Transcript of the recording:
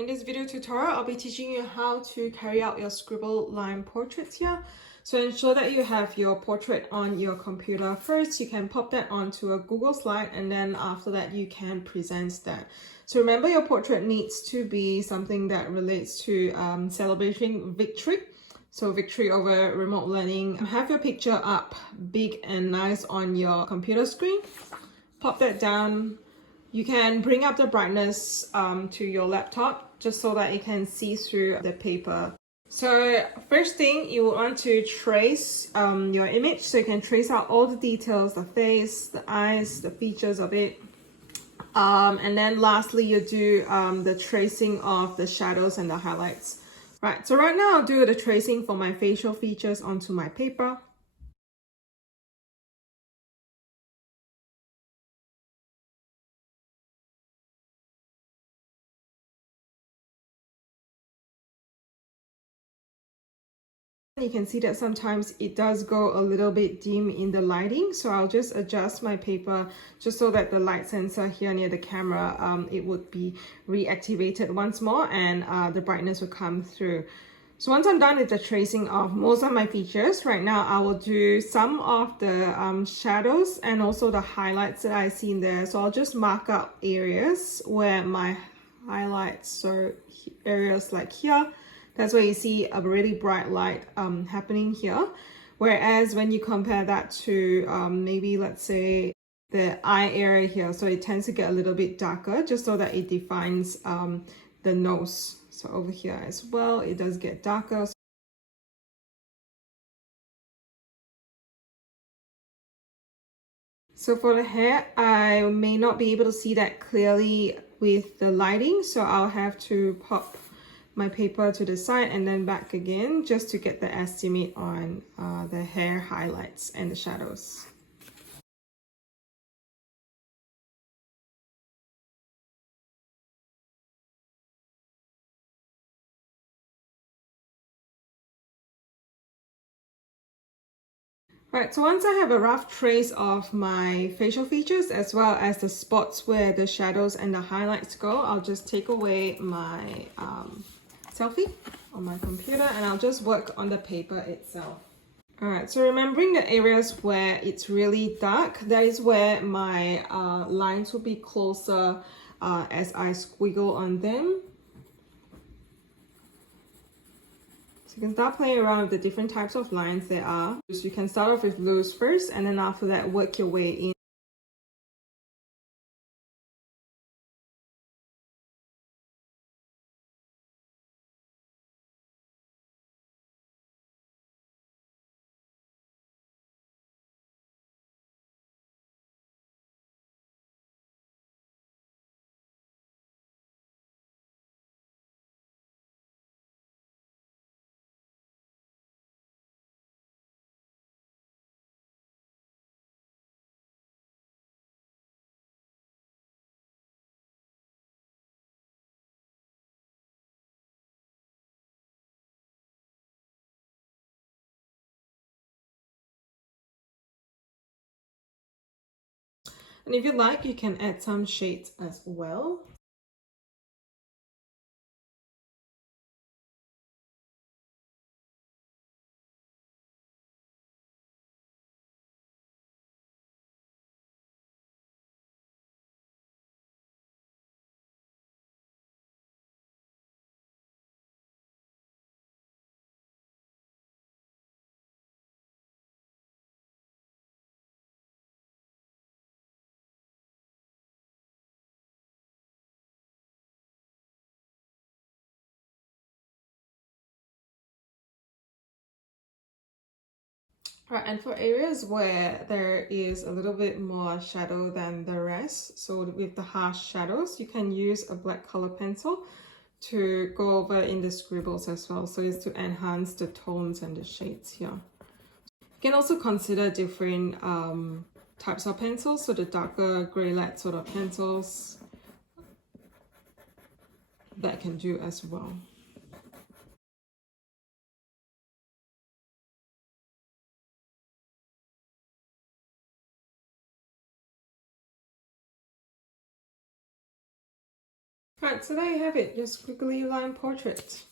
In this video tutorial, I'll be teaching you how to carry out your scribble line portraits here. So ensure that you have your portrait on your computer first. You can pop that onto a Google slide, and then after that you can present that. So remember, your portrait needs to be something that relates to celebrating victory. So victory over remote learning. Have your picture up big and nice on your computer screen. Pop that down. You can bring up the brightness to your laptop just so that you can see through the paper. So first thing, you will want to trace your image. So you can trace out all the details, the face, the eyes, the features of it. And then lastly, you do the tracing of the shadows and the highlights. Right, so right now I'll do the tracing for my facial features onto my paper. You can see that sometimes it does go a little bit dim in the lighting, so I'll just adjust my paper just so that the light sensor here near the camera, it would be reactivated once more, and the brightness will come through. So once I'm done with the tracing of most of my features, right now I will do some of the shadows and also the highlights that I see in there. So I'll just mark out areas where my highlights, so areas like here, that's where you see a really bright light happening here. Whereas when you compare that to maybe, let's say, the eye area here, so it tends to get a little bit darker just so that it defines the nose. So over here as well, it does get darker. So for the hair, I may not be able to see that clearly with the lighting, so I'll have to pop my paper to the side and then back again just to get the estimate on the hair highlights and the shadows. Right, so once I have a rough trace of my facial features as well as the spots where the shadows and the highlights go, I'll just take away my selfie on my computer and I'll just work on the paper itself. Alright, so remembering the areas where it's really dark, that is where my lines will be closer as I squiggle on them. So you can start playing around with the different types of lines there are. So you can start off with loose first, and then after that work your way in. And if you like, you can add some shades as well. Right, and for areas where there is a little bit more shadow than the rest, so with the harsh shadows, you can use a black color pencil to go over in the scribbles as well. So it's to enhance the tones and the shades here. You can also consider different types of pencils, so the darker gray light sort of pencils that can do as well. Right, so there you have it, your squiggly line portrait.